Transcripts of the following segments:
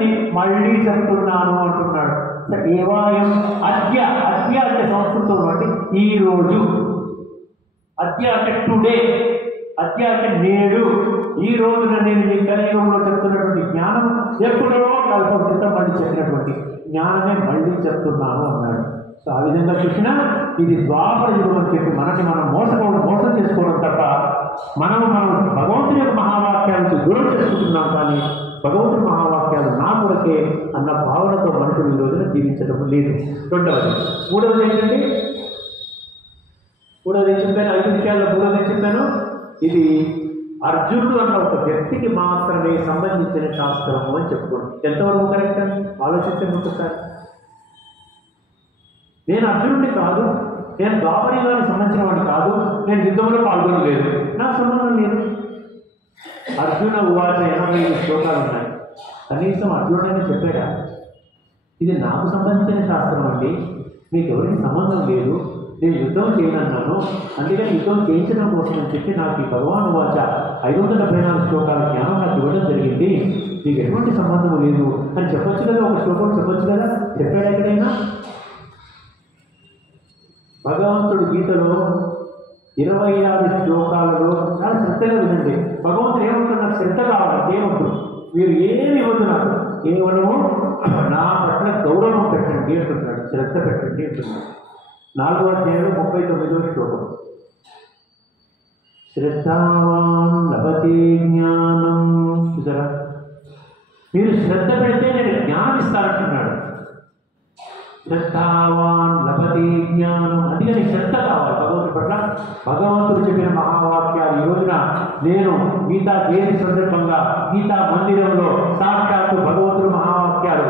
వచ్చింది మళ్ళీ చెప్తున్నాను అంటున్నాడు. ఏవాయం అద్య, అద్య అంటే సంస్కృతంలో అంటే ఈ రోజు, అద్య అంటే టుడే, అద్య అంటే నేడు, ఈ రోజున నేను ఈ కలియుగంలో చెప్తున్నటువంటి జ్ఞానం ఎప్పుడో కల్పం క్రితం మళ్ళీ చెప్పినటువంటి జ్ఞానమే మళ్ళీ చెప్తున్నాను అన్నాడు. సో ఆ విధంగా చూసినా ఇది ద్వాపర యుగం అని చెప్పి మనకి మనం మోసం చేసుకోవడం తప్ప మనం భగవంతుని యొక్క మహావాక్యాలకు దూరం చేసుకుంటున్నాం. కానీ భగవంతుని మహావాక్యాలు నా కొరకే అన్న భావనతో మనుషులు ఈ రోజున జీవించడం లేదు. రెండవది. మూడవది ఏంటంటే, మూడవది ఏం చెప్పాను, 5 విషయాల్లో మూడవది ఏం చెప్పాను, ఇది అర్జునుడు అన్న ఒక వ్యక్తికి మాత్రమే సంబంధించిన శాస్త్రము అని చెప్పుకోండి. ఎంతవరకు కరెక్ట్ అని ఆలోచించండి ఒకసారి. నేను అర్జునుడిని కాదు, నేను ద్వాపరయుగానికి సంబంధించిన వాడిని కాదు, నేను యుద్ధంలో పాల్గొనలేదు, నాకు సంబంధం లేదు. అర్జున ఉవాచ 85 శ్లోకాలు ఉన్నాయి. కనీసం అర్జునుడని చెప్పాడా ఇది నాకు సంబంధించిన శాస్త్రం అండి, మీకు ఎవరికి సంబంధం లేదు, నేను యుద్ధం చేయనన్నాను, అందుకని యుద్ధం చేయించడం కోసం అని చెప్పి నాకు ఈ భగవాన్ ఉవాచ 574 శ్లోకాల జ్ఞానం నాకు ఇవ్వడం జరిగింది, మీకు ఎటువంటి సంబంధం లేదు అని చెప్పొచ్చు కదా, ఒక శ్లోకం చెప్పొచ్చు కదా. చెప్పాడు ఎక్కడైనా? భగవంతుడు గీతలో 26 శ్లోకాలలో చాలా శ్రద్ధగా వినండి. భగవంతుడు ఏమంటున్నారు, శ్రద్ధ కావాలి, ఏమంటారు, మీరు ఏమి ఇవ్వదు నాకు, కేవలము నా పట్ల గౌరవం పెట్టండి అంటున్నాడు, శ్రద్ధ పెట్టండి అంటున్నాడు. 4వ అధ్యాయంలో 39వ శ్లోకం. శ్రద్ధావాన్ లభతే జ్ఞానం. చూసారా, మీరు శ్రద్ధ పెడితే నేను జ్ఞానం ఇస్తానంటున్నాడు. శ్రద్ధావాన్ లభతే జ్ఞానం. అందుకని శ్రద్ధ కావాలి భగవంతుడి పట్ల. భగవంతుడు చెప్పిన మహావాక్యాలు ఈ రోజున నేను గీతా జయంతి సందర్భంగా గీతా మందిరంలో సాక్షాత్తు భగవంతుడి మహావాక్యాలు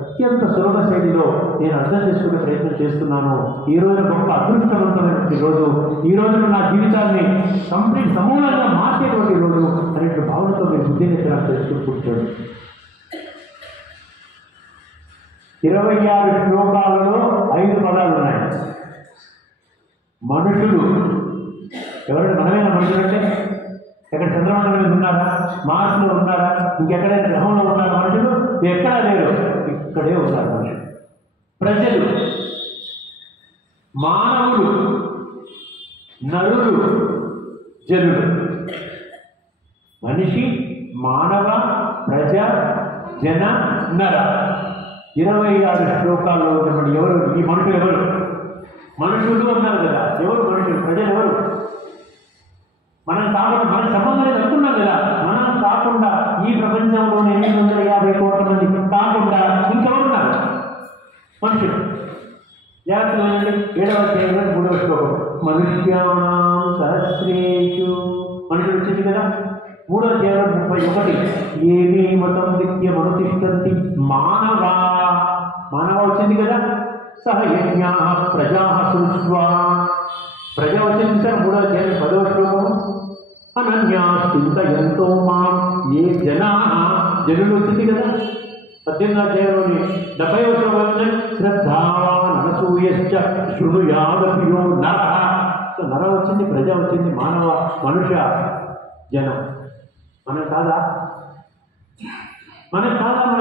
అత్యంత సులభ శైలిలో నేను అర్థం చేసుకునే ప్రయత్నం చేస్తున్నాను. ఈ రోజున గొప్ప అదృష్టవంతమైనటువంటి రోజు, ఈ రోజున నా జీవితాన్ని కంప్లీట్ సమూలంగా మార్చేటువంటి రోజు అనేటువంటి భావనతో మీరు బుద్ధిని తెలుసుకుని కూర్చోండి. 26 శ్లోకాలలో 5 పదాలు ఉన్నాయి. మనుషులు ఎవరైనా మనమైనా మనుషులు అంటే ఎక్కడ చంద్రమండలం మీద ఉన్నారా, మార్స్లో ఉన్నారా, ఇంకెక్కడైనా గ్రహంలో ఉన్నారా మనుషులు? ఎక్కడా లేరు, ఇక్కడే ఉన్నారు మనుషులు. ప్రజలు, మానవులు, నరులు, జనులు. మనిషి, మానవ, ప్రజ, జన, నర. 26 శ్లోకాల్లో ఉన్నటువంటి ఎవరు ఈ మనుషులు? ఎవరు మనుషులు అన్నారు కదా, ఎవరు మనుషులు? ప్రజలు ఎవరు? మనం కాకుండా మన సంబంధం అనుకున్నాం కదా, మనం కాకుండా ఈ ప్రపంచంలోని 850 కోట్ల మంది కాకుండా ఇంకెవరున్నారు? మనుషులు. జాగ్రత్తగా 7వ అధ్యాయంలో 3వ శ్లోకం. మనుష్యాణం సహస్రేషు. మనుషులు వచ్చింది కదా. 3వ అధ్యాయంలో 31. ఏమీ మతం విద్య మనుతిష్టంతి మానవ. మానవ వచ్చింది కదా. సహ యజ్ఞా ప్రజా సృష్వా. ప్రజ వచ్చింది సార్ 3వ అధ్యాయం 10వ శ్లోకం. అనన్యాశ్చింతయంతో మాం ఏ జనా. జనులు వచ్చింది కదా. 18వ అధ్యాయంలోని 70వ శ్లోకం. శ్రద్ధావాన్ అనసూయశ్చ శృణుయాదపియో నర. నర వచ్చింది, ప్రజ వచ్చింది, మానవ, మనుష్య, జనం. మనం కాదా? మన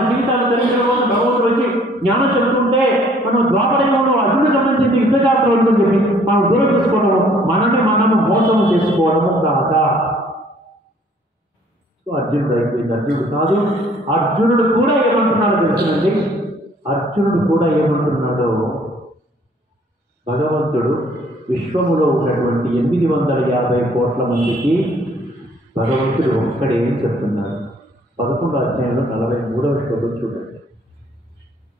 జీవితాలు తెలిసిన రోజు భగవంతుడు వచ్చి జ్ఞానం చెబుతుంటే మనం ద్వాపరయుగంలో అర్జునుడికి సంబంధించి యుద్ధశాస్త్రం ఉందని చెప్పి మనం దూరం చేసుకోవడం, మనము మోసం చేసుకోవడము కాదా? సో అర్జునుడు అయిపోయింది. అర్జునుడు కాదు. అర్జునుడు కూడా ఏమంటున్నాడో తెలుసునండి. అర్జునుడు కూడా ఏమంటున్నాడో, భగవంతుడు విశ్వములో ఉన్నటువంటి 850 కోట్ల మందికి భగవంతుడు ఒక్కడే చెప్తున్నాడు. 11వ అధ్యాయంలో 43వ శ్లోకం చూడండి.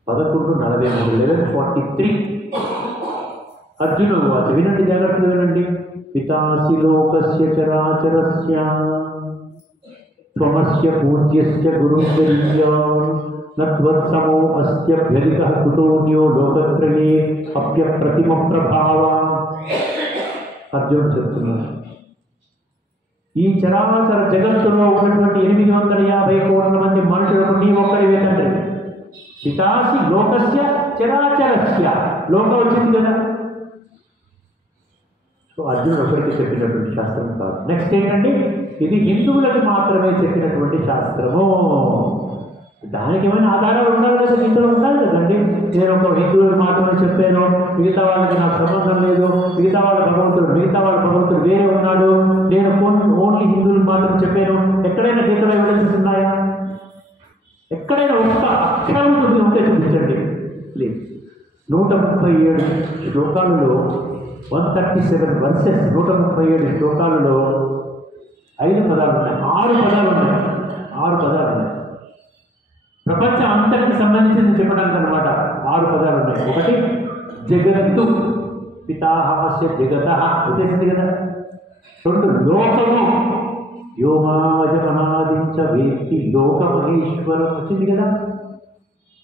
11:43 11:43. అర్జునుడు వాచ. వినండి, జాగ్రత్తగా వినండి. పితాసి లోకస్య చరాచరస్య త్వమస్య పూజ్యస్య గురుంచర్య నత్వత్సమో అస్యభ్యధికః కుతోన్యో లోకత్రయే అప్యప్రతిమ ప్రభావ. అర్జునుడు చెప్తున్నాడు, ఈ చరాచర జగత్తులో ఉన్నటువంటి 850 కోట్ల మంది మనుషులకు నీ ఒక్కడివే తండ్రి. పితాసి లోకస్య చరాచరస్య. లోకం వచ్చింది కదా. సో అర్జునుడు ఒకరికి చెప్పినటువంటి శాస్త్రం కాదు. నెక్స్ట్ ఏంటండి, ఇది హిందువులకు మాత్రమే చెప్పినటువంటి శాస్త్రము. దానికి ఏమైనా ఆధారాలు ఉండాలి కదా, ఇందులో ఉండాలి కదండి. నేను ఒక హిందువులకు మాత్రమే చెప్పాను, మిగతా వాళ్ళకి నాకు సంబంధం లేదు, మిగతా వాళ్ళ భగవంతుడు వేరే ఉన్నాడు, నేను ఓన్లీ హిందువులకు మాత్రం చెప్పాను. ఎక్కడైనా గీతలో ఎవిడెన్సెస్ ఉన్నాయా? ఎక్కడైనా ఒక్క అక్షరం ఉంటే చూపించండి ప్లీజ్. 137 శ్లోకాలలో 137 వర్సెస్ 137 శ్లోకాలలో 5 పదాలు ఉన్నాయి, 6 పదాలు ఉన్నాయి, 6 పదాలు ఉన్నాయి. ప్రపంచం అంతటికి సంబంధించింది చెప్పడానికి అనమాట 6 పదాలు ఉన్నాయి. ఒకటి జగత్తు, పితాహమస్య జగత వచ్చేసింది కదా. 2 లోకము, వ్యోమాజమనాదించ వేత్తి లోకమహేశ్వరం వచ్చింది కదా.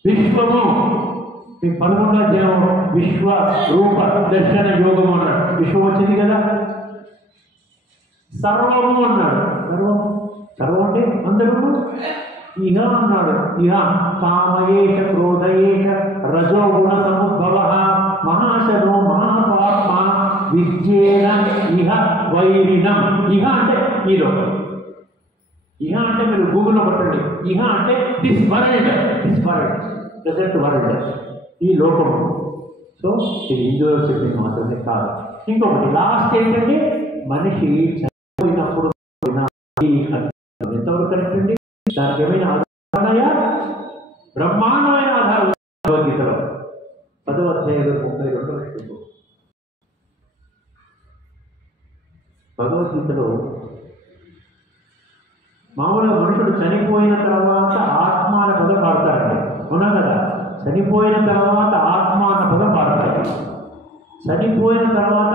విశ్వము, మీ 11వ అధ్యాయం విశ్వ రూప దర్శన యోగము అన్నాడు, విశ్వం వచ్చింది కదా. సర్వము అన్నాడు, సర్వం అంటే అందరూ. ఇహ అన్నాడు, ఇహ కామయేష క్రోధయేష రజోగుణ సముద్భవ మహాశనో మహాపాత్మ విద్యేన ఇహ వైరిణం. ఇహ అంటే ఈ లోకం, ఇహ అంటే మీరు గూగుల్లో కొట్టండి, ఇహ అంటే దిస్ వరల్డ్ ప్రెసెంట్ వరల్డ్, ఈ లోకము. సో ఇది హిందువులకు చెప్పింది మాత్రమే కాదు. ఇంకొకటి లాస్ట్ ఏంటంటే మనిషి చనిపోయినప్పుడు ఎంతవరకు కరెక్ట్ అండి? దానికి ఏమైనా ఆధారం ఉన్నాయా? బ్రహ్మాండమైన ఆధారం భగవద్గీతలో 10వ అధ్యాయంలో 32వ శ్లోకం. భగవద్గీతలో మామూలుగా మనుషుడు చనిపోయిన తర్వాత ఆత్మ అనే పదం వాడతారండి, అవునా కదా? చనిపోయిన తర్వాత ఆత్మ అన్న పదం వాడతారు. చనిపోయిన తర్వాత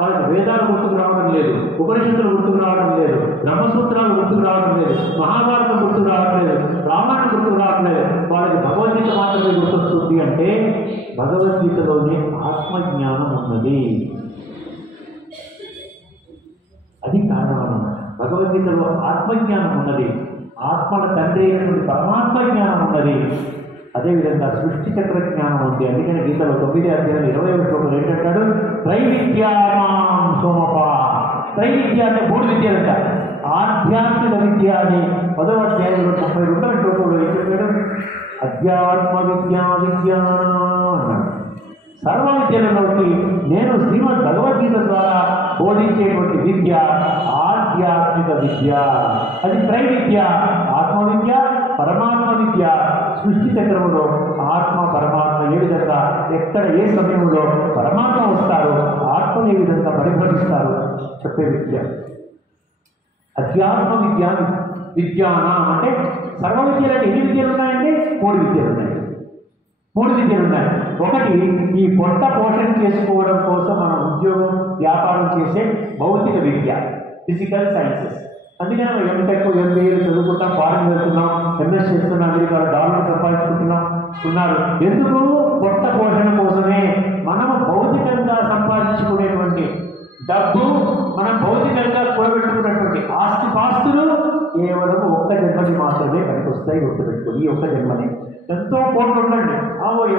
వాళ్ళకి వేదాలు గుర్తుకు రావడం లేదు, ఉపనిషత్తులు గుర్తుకు రావడం లేదు, బ్రహ్మసూత్రాలు గుర్తుకు రావడం లేదు, మహాభారతం గుర్తుకు రావడం లేదు, రామాయణం గుర్తుకు రావడం లేదు, వాళ్ళకి భగవద్గీత మాత్రమే గుర్తొస్తుంది. అంటే భగవద్గీతలోనే ఆత్మజ్ఞానం ఉన్నది, అది కారణం అన్నమాట. భగవద్గీతలో ఆత్మజ్ఞానం ఉన్నది, ఆత్మల తండ్రి అయినటువంటి పరమాత్మ జ్ఞానం ఉన్నది. అదేవిధంగా సృష్టి చక్ర జ్ఞానం ఉంది. అందుకని గీతలో 9వ అధ్యాయం 20వ శ్లోకం ఏంటంటాడు? త్రైవిద్యామాం సోమపా. త్రైవిద్య అంటే 3 విద్యలు అంట. ఆధ్యాత్మిక విద్య అని 10వ అధ్యాయంలో 32వ శ్లోకంలో ఏం చెప్పాడు? అధ్యాత్మ విద్యా అన్నాడు. సర్వ విద్యలలోకి నేను శ్రీమద్ భగవద్గీత ద్వారా బోధించేటువంటి విద్య ఆధ్యాత్మిక విద్య, అది త్రైవిద్య. ఆత్మవిద్య, పరమాత్మ విద్య. సృష్టి చక్రములో ఆత్మ పరమాత్మ ఏ విధంగా, ఎక్కడ ఏ సమయంలో పరమాత్మ వస్తారో ఆత్మను ఏ విధంగా పరిభ్రమిస్తారు చెప్పే విద్య అధ్యాత్మ విద్యానం. అంటే సర్వ విద్యలు ఎన్ని విద్యలు ఉన్నాయంటే 3 విద్యలు ఉన్నాయి. 3 విద్యలు ఉన్నాయి. ఒకటి ఈ పొట్ట పోషణ చేసుకోవడం కోసం మనం ఉద్యోగం వ్యాపారం చేసే భౌతిక విద్య, ఫిజికల్ సైన్సెస్. అందుకని మనం ఎంటెక్ MBA చదువుకుంటాం, ఫారెన్ వెళ్తున్నాం, MS చేస్తున్నాం, అమెరికా డాలర్ సంపాదించుకుంటున్నాం ఉన్నారు. ఎందుకు? పొట్ట పోషణ కోసమే. మనం భౌతికంగా సంపాదించుకునేటువంటి డబ్బు, మనం భౌతికంగా కూడబెట్టుకున్నటువంటి ఆస్తిపాస్తులు కేవలం ఒక్క జన్మని మాత్రమే పనికొస్తాయి. గుర్తుపెట్టుకోండి, ఈ ఒక్క జన్మని. ఎంతో కోట్లు ఉండండి,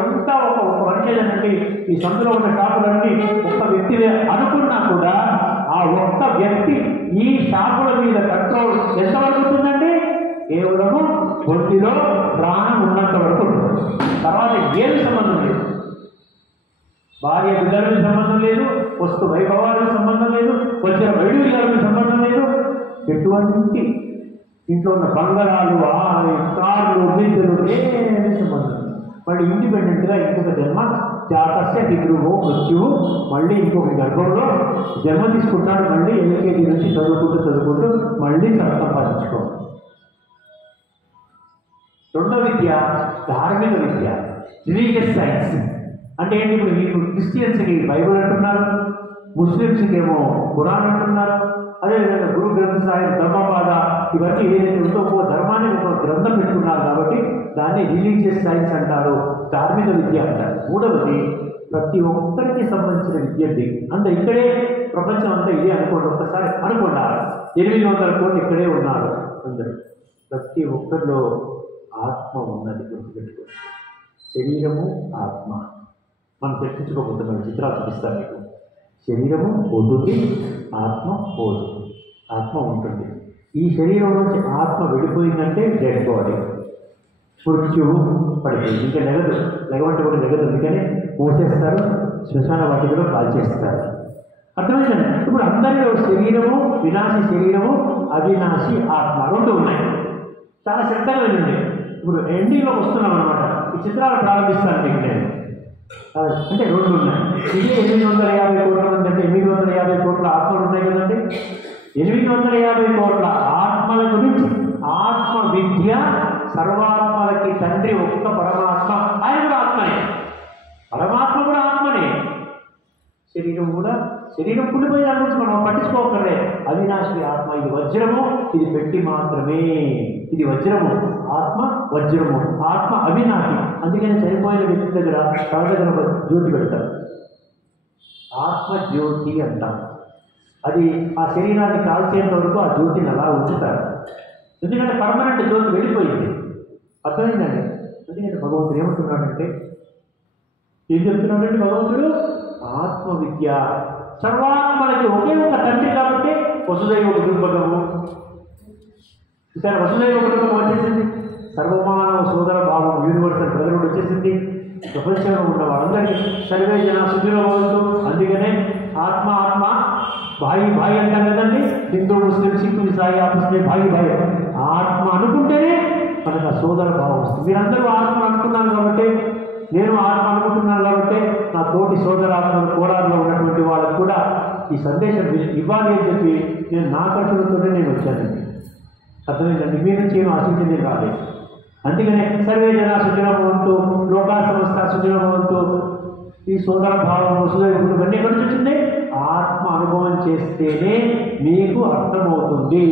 ఎంత ఒక మనిషి అనండి, ఈ సందులో ఉన్న షాపులన్నీ ఒక్క వ్యక్తి అనుకున్నా కూడా ఆ ఒక్క వ్యక్తి ఈ షాపుల మీద కంట్రోల్ ఎంతవరకు ఉంటుందండి? కేవలము ఒంటిలో ప్రాణం ఉన్నంత వరకు ఉంటుంది. తర్వాత ఏమి సంబంధం లేదు, భార్య బిడ్డలకు సంబంధం లేదు, వస్తు వైభవాలకు సంబంధం లేదు, వచ్చిన వైడూర్యాలకు సంబంధం లేదు. ఎటువంటి ఇంట్లో ఉన్న బంగారాలు, కార్లు, బిడ్డలు ఏమీ సంబంధం లేదు. మళ్ళీ ఇండిపెండెంట్గా ఇంకొక జన్మ, జాతస్య పితృవో మృత్యువు, మళ్ళీ ఇంకొక గర్భంలో జన్మ తీసుకుంటాడు. మళ్ళీ LKG నుంచి చదువుకుంటూ మళ్ళీ సంపాదించుకోవాలి. రెండవ విద్య ధార్మిక విద్య, రిలీజియస్ సైన్స్. అంటే ఏంటి? ఇప్పుడు మీకు క్రిస్టియన్స్కి బైబుల్ అంటున్నారు, ముస్లిమ్స్కి ఏమో ఖురాన్ అంటున్నారు, అదేవిధంగా గురు గ్రంథ సాహిబ్, ధర్మపాద, ఇవన్నీ ఏదైతే ఉందో ఒక ధర్మాన్ని ఒక గ్రంథం పెట్టుకున్నారు కాబట్టి దాన్ని రిలీజియస్ సైన్స్ అంటారు, ధార్మిక విద్య అంటారు. మూడవది ప్రతి ఒక్కరికి సంబంధించిన విద్య. అంత ఇక్కడే ప్రపంచం అంతా ఇదే అనుకోండి, ఒక్కసారి అనుకోండి. 800 కోట్లు ఇక్కడే ఉన్నారు అందరూ. ప్రతి ఒక్కరిలో ఆత్మ ఉన్నది, గుర్తుపెట్టుకోండి. శరీరము ఆత్మ. మనం చర్చించుకోబోతున్నాం, చిత్రాలు చూపిస్తాను మీకు. శరీరము పోతుంది, ఆత్మ పోదు. ఆత్మ ఉంటుంది. ఈ శరీరం నుంచి ఆత్మ వెళ్ళిపోయిందంటే డెడ్ బాడీ, మృత్యువు పడిపోయింది, ఇంకా లెగదు, లెగవంటే కూడా లెగదు, అందుకని మూసేస్తారు, శ్మశాన వాటికలో కాల్చేస్తారు. అర్థమైందండి. ఇప్పుడు అందరిలో శరీరము, వినాశి శరీరము, అవినాశి ఆత్మ రెండు ఉన్నాయి. చాలా శ్రద్ధగా వినండి. ఇప్పుడు ఎండింగ్లో వస్తున్నాం అనమాట. ఈ చిత్రాలు ప్రారంభిస్తాను మీకు నేను. అంటే రెండు ఉన్నాయి. ఇదే 850 కోట్ల మంది అంటే 850 కోట్ల ఆత్మలు ఉన్నాయి కదండి. 850 కోట్ల ఆత్మల గురించి ఆత్మ విద్య, సర్వాత్మలకి తండ్రి ఒక్క పరమాత్మ, ఆయన కూడా ఆత్మనే, పరమాత్మ కూడా ఆత్మనే. శరీరం కూడా, శరీరం కుడిపోయి దాని గురించి మనం పట్టించుకోకర్లే. అవినాశి ఆత్మ, ఇది వజ్రము, ఇది పెట్టి మాత్రమే, ఇది వజ్రము, ఆత్మ వజ్రము, ఆత్మ అవినాశి. అందుకని చనిపోయిన వ్యక్తి దగ్గర తన దగ్గర ఒక జ్యోతి పెడతారు, ఆత్మ జ్యోతి అంటాం. అది ఆ శరీరాన్ని కాల్చేంత వరకు ఆ జ్యోతిని అలా ఉంచుతారు, ఎందుకంటే పర్మనెంట్ జ్యోతి వెళ్ళిపోయింది. అర్థమైందండి. ఎందుకంటే భగవంతుడు ఏమంటున్నాడంటే, ఏం చెప్తున్నాడంటే భగవంతుడు, ఆత్మ విద్య సర్వాత్మలకి ఒకే ఒక తండ్రి కాబట్టి వసుదైవ కుటుంబకము. ఈసారి వసుదైవ కుటుంబం వచ్చేసింది, సర్వమానవ సోదర భావం, యూనివర్సల్ బ్రదర్హుడ్ వచ్చేసింది. ప్రపంచంలో ఉన్న వాళ్ళందరికీ సర్వే జన సుఖిలో భవంతు. అందుకనే ఆత్మ ఆత్మ భాయి భాయి అంటాం కదండి. హిందూ ముస్లిం సిక్కు ఇసాయి ఆఫీస్లో భాయి భాయి, ఆత్మ అనుకుంటేనే మనకు ఆ సోదర భావం వస్తుంది. మీరందరూ ఆత్మ అనుకున్నాను కాబట్టి, నేను ఆత్మ అనుకుంటున్నాను కాబట్టి, నా తోటి సోదరాత్మలు కోడాల్లో ఉన్నటువంటి వాళ్ళకు కూడా ఈ సందేశం ఇవ్వాలి అని చెప్పి నేను నా ఖర్చులతోనే నేను వచ్చానండి. అర్థమైందండి. మీ నుంచి ఏం ఆశించింది రాలేదు. అందుకనే సర్వే జన సుఖినో భవంతు, లోకా సంస్థ సుఖినో భవంతు, ఈ సోదర భావం వసుదైవ ఇవన్నీ ఎక్కడి నుంచి వచ్చింది? ఆత్మ అనుభవం చేస్తేనే మీకు అర్థమవుతుంది.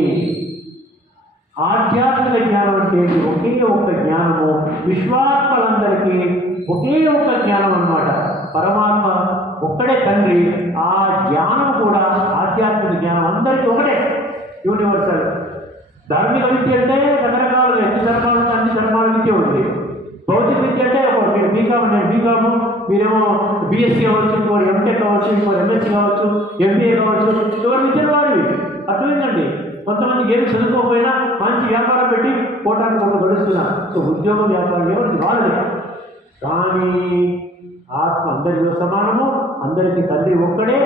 ఆధ్యాత్మిక జ్ఞానం అంటే ఒకే ఒక్క జ్ఞానము, విశ్వాత్మలందరికీ ఒకే ఒక్క జ్ఞానం అన్నమాట. పరమాత్మ ఒక్కడే తండ్రి, ఆ జ్ఞానం కూడా ఆధ్యాత్మిక జ్ఞానం అందరికీ ఒకటే, యూనివర్సల్. ధార్మిక విద్య అంటే రకరకాలుగా, ఎన్ని ధర్మాలు అన్ని ధర్మాల విద్య ఉంది. భౌతిక విద్య అంటే మీరు బీకామ్, నేను బీకాము, మీరేమో బీఎస్సీ కావచ్చు, ఇంకోరు ఎంటెక్ కావచ్చు, ఇంకోరు ఎంఎస్సీ కావచ్చు, ఎంబీఏ కావచ్చు, ఎవరు విద్యలు వారివి. అర్థమైందండి. కొంతమంది ఏమి చదువుకోకపోయినా మంచి వ్యాపారం పెట్టి పోటానికి ఒక గడుస్తున్నారు. సో ఉద్యోగం, వ్యాపారం ఎవరికి వాళ్ళది. కానీ ఆత్మ అందరిలో సమానము, అందరికీ తండ్రి ఒక్కడే,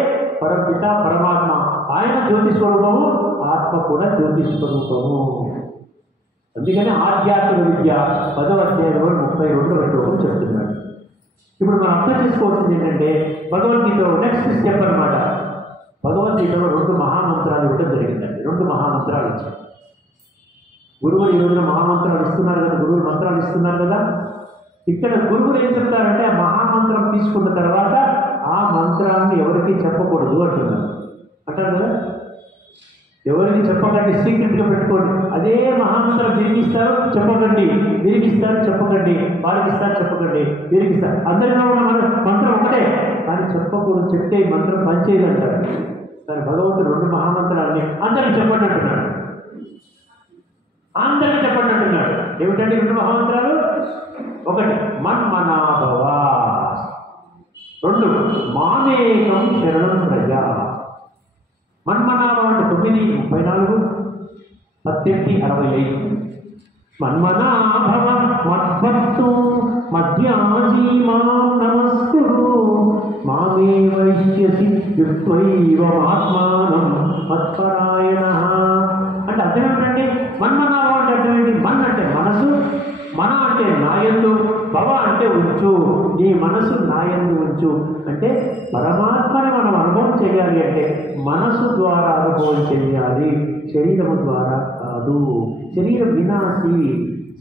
పరపిత పరమాత్మ. ఆయన జ్యోతి స్వరూపము, ఆత్మ కూడా జ్యోతి స్వరూపము. అందుకని ఆధ్యాత్మిక విద్య 10వ అధ్యాయంలో 32వ శ్లోకం చెప్తున్నాడు. ఇప్పుడు మనం అర్థం చేసుకోవాల్సింది ఏంటంటే, భగవద్గీతలో నెక్స్ట్ స్టెప్ అనమాట. భగవద్గీతలో 2 మహామంత్రాలు ఇవ్వడం జరిగిందండి. 2 మహామంత్రాలు ఇచ్చారు గురువులు. ఈ రోజున మహామంత్రాలు ఇస్తున్నారు కదా, గురువులు మంత్రాలు ఇస్తున్నారు కదా. ఇక్కడ గురువులు ఏం చెప్తారంటే, ఆ మహామంత్రం తీసుకున్న తర్వాత ఆ మంత్రాన్ని ఎవరికి చెప్పకూడదు అంటున్నారు. అంటారు కదా, ఎవరికి చెప్పకండి, సీక్రెట్గా పెట్టుకోండి. అదే మహామంత్రం తిరిగిస్తారు చెప్పకండి, తిరిగిస్తారు చెప్పకండి, వారికి ఇస్తారు చెప్పకండి, తిరిగిస్తారు. అందరిలో ఉన్న మంత్రం ఒకటే, కానీ చెప్పకూడదు, చెప్తే ఈ మంత్రం పనిచేయదు అంటారు. కానీ భగవంతుడు 2 మహామంత్రాన్ని అందరికి చెప్పండి అంటున్నాడు. అందరికి చెప్పండి అంటున్నాడు. ఏమిటండి 2 మహామంత్రాలు? 1 మన్మనాభవ, 2 మామేకం శరణం ప్రజ. మన్మనాభం అంటే 9:34, 18:65. మన్మనాభవ మద్భక్తు మధ్యాజీ మాం నమస్కురు మామే వైశ్యసి యుక్త్వైవమాత్మానం మత్పరాయణ. అంటే అర్థం ఏమిటండి? మన్మనాభం అంటే అర్థం ఏంటి? మన్ అంటే మనసు, మన అంటే నాయందు, భవ అంటే ఉంచు, నీ మనసు నాయందు ఉంచు. అంటే పరమాత్మని మనం అనుభవం చేయాలి అంటే మనసు ద్వారా అనుభవం చేయాలి, శరీరము ద్వారా కాదు. శరీరం వినాశి,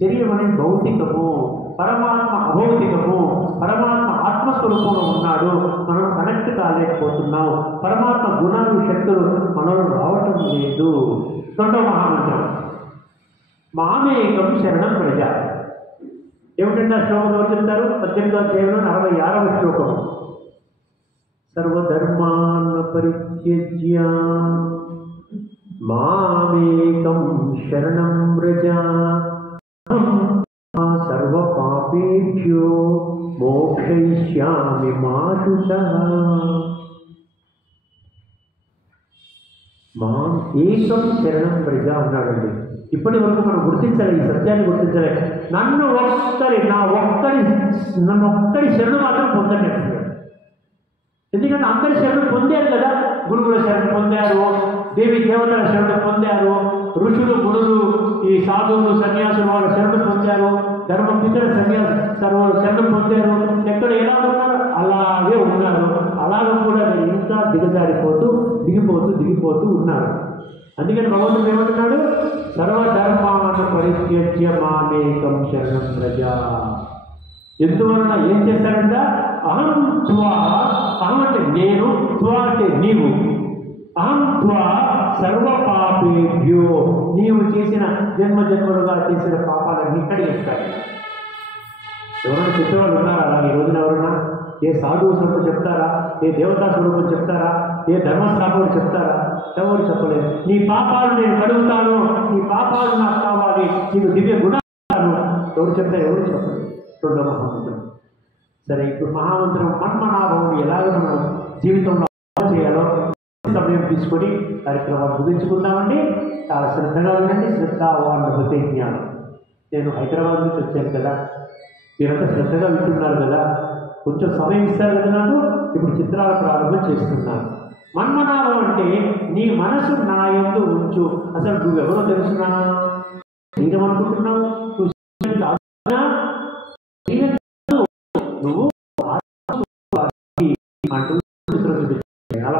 శరీరం అనేది భౌతికము, పరమాత్మ అభౌతికము. పరమాత్మ ఆత్మస్వరూపంలో ఉన్నాడు, మనం కనెక్ట్ కాలేకపోతున్నాం. పరమాత్మ గుణాలు, శక్తులు మనలో రావటం లేదు. 2వ మహామంత్రం మామేకం శరణం ప్రజ. ఏమిటంటే ఆ శ్లోకం ఎవరు చెప్తారు? 18వ అధ్యాయంలో 46వ శ్లోకం. సర్వధర్మాన్ పరిత్యజ్య మామేకం శరణం వ్రజ సర్వపాపేభ్యో మోక్షయిష్యామి మా శుచః. మాం ఏకం శరణం ప్రజ అన్నాడండి. ఇప్పటి వరకు మనం గుర్తించాలి, ఈ సత్యాన్ని గుర్తించాలి. నన్ను ఒక్కడి శరణు మాత్రం పొందండి అంటున్నాడు. ఎందుకంటే అందరి శరణు పొందారు కదా. గురువుల శరణు పొందారు, దేవి దేవతల శరణు పొందారు, ఋషులు మునులు ఈ సాధువులు సన్యాసులు వాళ్ళ శరణు పొందారు, ధర్మపితర సన్యాసులు శరణు పొందారు. ఎక్కడ ఎలా ఉన్నారు అలాగే ఉన్నారు. అలాగే కూడా ఇంకా దిగిపోతూ ఉన్నారు. అందుకని భగవంతుడు ఏమంటున్నాడు, సర్వధర్మాన్ని పరిత్యజ్య మామేకం శరణం ప్రజ. ఎందువలన ఏం చేస్తారంట, అహం త్వా, అహం అంటే నేను, త్వా అంటే నీవు, అహం త్వా సర్వ పాపేభ్యో, నీవు చేసిన జన్మలుగా చేసిన పాపాలన్నీ కడిగిస్తాయి. ఎవరైనా చెప్పేవాళ్ళు ఉన్నారా అలా ఈ రోజున? ఎవరన్నా ఏ సాధువు స్వరూపం చెప్తారా, ఏ దేవతా స్వరూపం చెప్తారా, ఏ ధర్మస్థాపకుడు చెప్తారా? ఎవరు చెప్పలేదు. నీ పాపాలు నేను కడుగుతాను, నీ పాపాలు నాకు కావాలి, నీకు దివ్య గుణాలు. ఎవరు చెప్తారు? ఎవరు చెప్పలేదు. రెండో మహామంత్రం. సరే, ఇప్పుడు మహామంత్రం మన్మనాభం ఎలాగో మనం జీవితంలో చేయాలో సమయం తీసుకొని కార్యక్రమాలు ముగించుకుందామండి. చాలా శ్రద్ధగా ఉండండి. శ్రద్ధావానుభూతి జ్ఞానం. నేను హైదరాబాద్ నుంచి వచ్చాను కదా, మీరంతా శ్రద్ధగా వింటున్నారు కదా, కొంచెం సమయం ఇస్తారు కదా నాకు. ఇప్పుడు చిత్రాల ప్రారంభం చేస్తున్నాను. మన్మనాభం అంటే నీ మనసు నా యందు ఉంచు. అసలు నువ్వెవరో తెలుసునా? నేనేమనుకుంటున్నావు? నువ్వు అంటూ అలా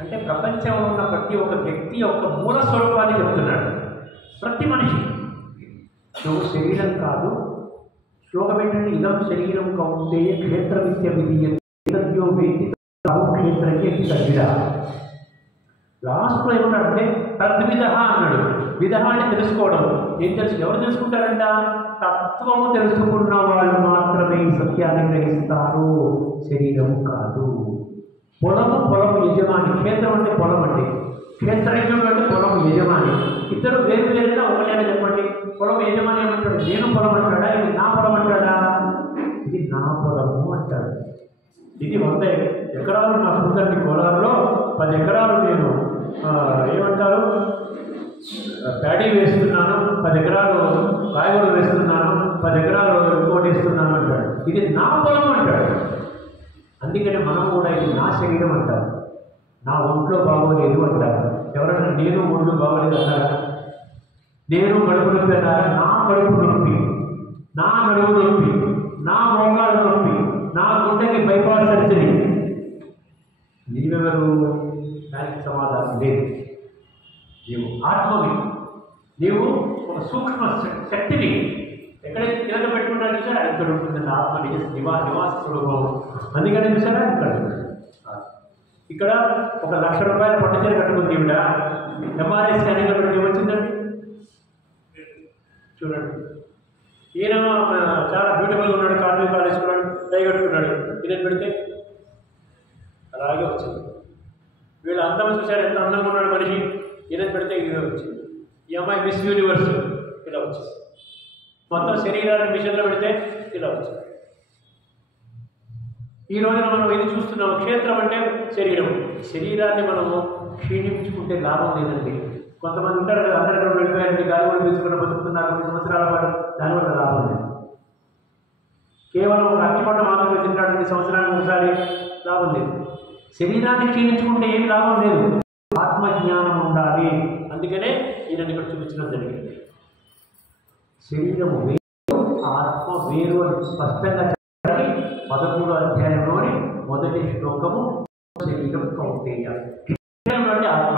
అంటే ప్రపంచంలో ఉన్న ప్రతి ఒక్క వ్యక్తి యొక్క మూల స్వరూపాన్ని చెప్తున్నాడు. ప్రతి మనిషి నువ్వు శరీరం కాదు. శ్లోకం ఏంటంటే, ఇదం శరీరం కౌంటే క్షేత్ర విద్య విధియో వేది క్షేత్రకే తగ్గిరా. లాస్ట్లో ఏమన్నాడంటే తద్విధ అన్నాడు. విధ అంటే తెలుసుకోవడం. ఏం తెలుసు? ఎవరు తెలుసుకుంటారంట? తత్వము తెలుసుకున్న వాళ్ళు మాత్రమే ఈ సత్యాన్ని గ్రహిస్తారు. శరీరము కాదు. పొలము యజమాని. క్షేత్రం అంటే పొలం అండి. క్షేత్రజ్ఞుడు అంటే పొలము యజమాని. ఇద్దరు వేరు వేరుగా ఒకటేనా చెప్పండి. పొలం యజమాని ఏమంటాడు? నేను పొలం అంటాడా? ఇది నా పొలం అంటాడా? ఇది నా పొలము అంటాడు. ఇది 100 ఎకరాలు నా సొంతండి. కోలారులో 10 ఎకరాలు నేను ఏమంటారు ప్యాడీ వేస్తున్నాను, 10 ఎకరాలు కాయగూరలు వేస్తున్నాను, 10 ఎకరాలు ఇంకోటి వేస్తున్నాను అంటాడు. ఇది నా పొలం అంటాడు. అందుకని మనం కూడా ఇది నా శరీరం అంటారు. నా ఒంట్లో బాగోలేదు అంటారు. ఎవరైనా నేను ఒంట్లో బాగోలేదు అంటారా? నేను కడుపు నొప్పి అన్నారా? నా కడుపు నొప్పి, నా నడుము నొప్పి, నా మోకాళ్ళ నొప్పి, నా గుండెకి బైపాస్ సర్జరీ. నీవెవరు? దానికి సమాధానం లేదు. నీవు ఆత్మవి. నీవు ఒక సూక్ష్మ శక్తిని. ఎక్కడైతే కింద పెట్టుకుంటారు చూసారా, ఇక్కడ ఉంటుంది ఆత్మ నివాస స్వరూపం. అందుకని చూసారా ఇక్కడ 1,00,000 రూపాయల పట్టుచీర కట్టుకుంది ఈవిడ. ఎంఆర్ఐ స్కానింగ్ పెట్టి ఏమొచ్చిందండి చూడండి. ఈయన చాలా బ్యూటిఫుల్గా ఉన్నాడు, కార్మిక వేసుకున్నాడు, టై కట్టుకున్నాడు. ఈయన పెడితే అలాగే వచ్చింది. వీళ్ళు అందం చూసారు, ఎంత అందంగా ఉన్నాడు మనిషి. ఈయన పెడితే ఇలా వచ్చింది. ఈ అమ్మాయి మిస్ యూనివర్స్ ఇలా వచ్చింది. మొత్తం శరీరాన్ని మిషన్లో పెడితే ఇలా వచ్చింది. ఈ రోజున మనం ఇది చూస్తున్నాము. క్షేత్రం అంటే శరీరం. శరీరాన్ని మనము క్షీణించుకుంటే లాభం లేదండి. కొంతమంది ఉంటారు కదా, అందరూ వెళ్ళిపోయారండి, గాలి కూడా తీసుకుని బతుకుతున్నారు 10 సంవత్సరాల పాటు. దానివల్ల లాభం లేదు. కేవలం ఒక అరటిపండు మాత్రమే తింటాడు 10 సంవత్సరానికి ఒకసారి, లాభం లేదు. శరీరాన్ని క్షీణించుకుంటే ఏమి లాభం లేదు. ఆత్మజ్ఞానం ఉండాలి. అందుకనే ఈయన ఇక్కడ చూపించడం జరిగింది. శరీరము వేరు, ఆత్మ వేరు అని స్పష్టంగా చెప్పాలి. 13వ అధ్యాయంలోని 1వ శ్లోకము. శరీరం కౌంటేయ. క్షేత్రం అంటే ఆత్మ,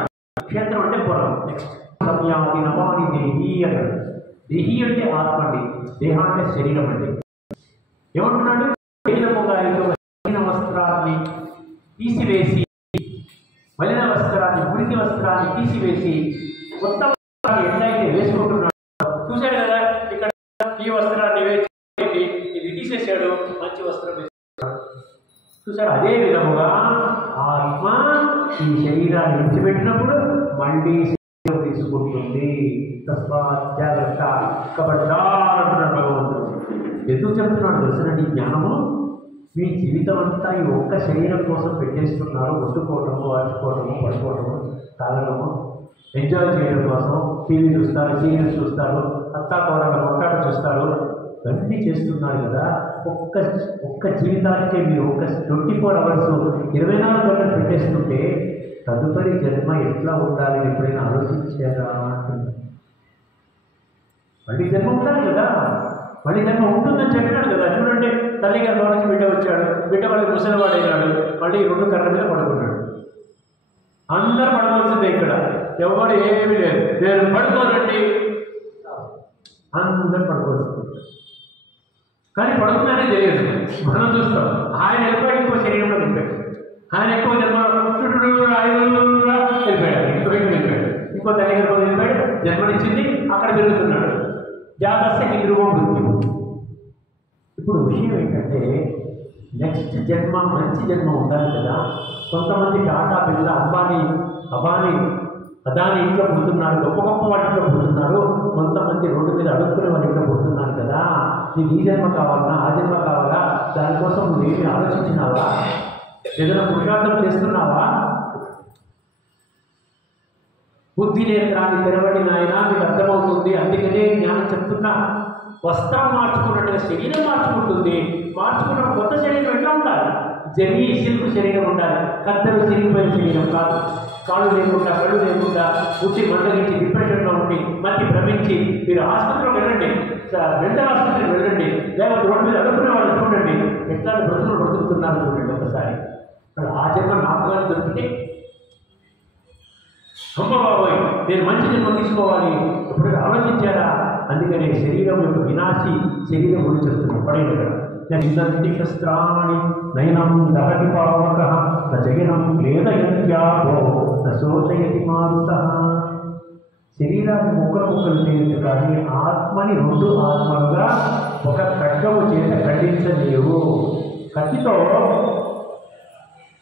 క్షేత్రం అంటే పొలం. నెక్స్ట్ సంయాతి నవాని దేహి అన్నాడు. దేహి అంటే ఆత్మ అండి, దేహ అంటే శరీరం అండి. ఏమంటున్నాడు? మలిన వస్త్రాన్ని తీసివేసి, మలిన వస్త్రాన్ని, మురికి వస్త్రాన్ని తీసివేసి కొత్త వస్త్రాన్ని ఎట్లయితే వేసుకుంటున్నాడు చూశాడు కదా. ఇక్కడ ఈ వస్త్రాన్ని వేసి ఇది తీసేసాడు, మంచి వస్త్రం వేసుకున్నాడు. చూశాడు? అదే విధముగా ఆత్మ ఈ శరీరాన్ని విడిచిపెట్టినప్పుడు మళ్ళీ శరీరం తీసుకుంటుంది. తస్మాత్ జాగ్రత్త, కబడ్డార్ అంటున్నాడు భగవంతుడు. ఎందుకు చెప్తున్నాడు తెలుసునండి? ఈ జ్ఞానము మీ జీవితం అంతా ఈ ఒక్క శరీరం కోసం పెట్టేస్తున్నారు. కొట్టుకోవటము, వాచుకోవటము, పడుకోవటము, తాగడము, ఎంజాయ్ చేయడం కోసం టీవీ చూస్తారు, సీరియల్స్ చూస్తారు, అత్తా కోడలు కొట్టాట చూస్తారు, ఇవన్నీ చేస్తున్నారు కదా. ఒక్క జీవితానికే మీరు ఒక 24 hours 24 గంటలు పెట్టేస్తుంటే తదుపరి జన్మ ఎట్లా ఉండాలి ఎప్పుడైనా ఆలోచించారా అంటున్నారు. మళ్ళీ జన్మ ఉండాలి కదా, మళ్ళీ జన్మ ఉంటుందని చెప్పినాడు కదా. చూడండి, తల్లిగారిలో నుంచి బిడ్డ వచ్చాడు, బిడ్డ వాళ్ళకి ముసలివాడైనాడు, మళ్ళీ 2 కర్ర మీద పడుకున్నాడు. అందరూ పడుకోవాల్సిందే, ఇక్కడ ఎవరు ఏమీ లేదు, నేను పడుకోనండి, అందరూ పడుకోవాల్సిందే. కానీ పడుకుందనే తెలియదు, మనం చూస్తాం. ఆయన వెళ్ళిపోయి ఇంకో శరీరంలో వెళ్ళిపోయాడు, ఆయన ఎక్కువ జన్మ వెళ్ళిపోయాడు, వెళ్ళిపోయాడు, ఇంకో తల్లిగారిలో వెళ్ళిపోయాడు, జన్మనిచ్చింది, అక్కడ పెరుగుతున్నాడు. జాగ్రత్త హిందువు మృత్యు. ఇప్పుడు విషయం ఏంటంటే నెక్స్ట్ జన్మ మంచి జన్మ ఉండాలి కదా. కొంతమంది టాటా బిర్లా, అదాని ఇంట్లో పుడుతున్నారు, గొప్ప గొప్ప వాటిలో పుడుతున్నారు. కొంతమంది రోడ్డు మీద అడుక్కునే వాళ్ళ ఇంట్లో పుడుతున్నారు కదా. నీకు ఈ జన్మ కావాలన్నా ఆ జన్మ కావాలా? దానికోసం నువ్వేమి ఆలోచించినావా? ఏదైనా పురుషార్థం చేస్తున్నావా? బుద్ధి నేత్రాన్ని తెరవడి నాయన, మీకు అర్థమవుతుంది. అందుకనే జ్ఞానం చెప్తున్నా. వస్త్రం మార్చుకున్నట్టుగా శరీరం మార్చుకుంటుంది. మార్చుకున్న కొత్త శరీరం ఎట్లా ఉండాలి? జరీ సిల్క్ శరీరం ఉండాలి, కత్తెలు చిరిగిపోయిన శరీరం కాదు. కాళ్ళు లేకుండా, కళ్ళు లేకుండా, బుద్ధి మందగించి, డిప్రెషన్లో ఉండి, మధ్య భ్రమించి, మీరు ఆసుపత్రిలో వెళ్ళండి, మెంటల్ ఆసుపత్రికి వెళ్ళండి, లేకపోతే రోడ్డు మీద అడుగుతున్న వాళ్ళు చూడండి, ఎట్లా బ్రతుకుతున్నారు చూడండి ఒకసారి. ఆ జన్మ నాకు దొరికితే అమ్మ బాబోయ్, నేను మంచి జన్మ తీసుకోవాలి ఇప్పుడు ఆలోచించారా? అందుకనే శరీరం యొక్క వినాశి శరీరం గురించి చెప్తున్నాను. పడేది కదా. ఇందంతి శస్త్రాణి నయనం దహతి పావక జగనం క్లేదయంత్యాపో శోషయతి మారుత. శరీరాన్ని ముక్కలు చేయొచ్చు, కానీ ఆత్మని 2 ఆత్మలుగా ఒక ఖడ్గము చేత ఖండించలేవు. కత్తితో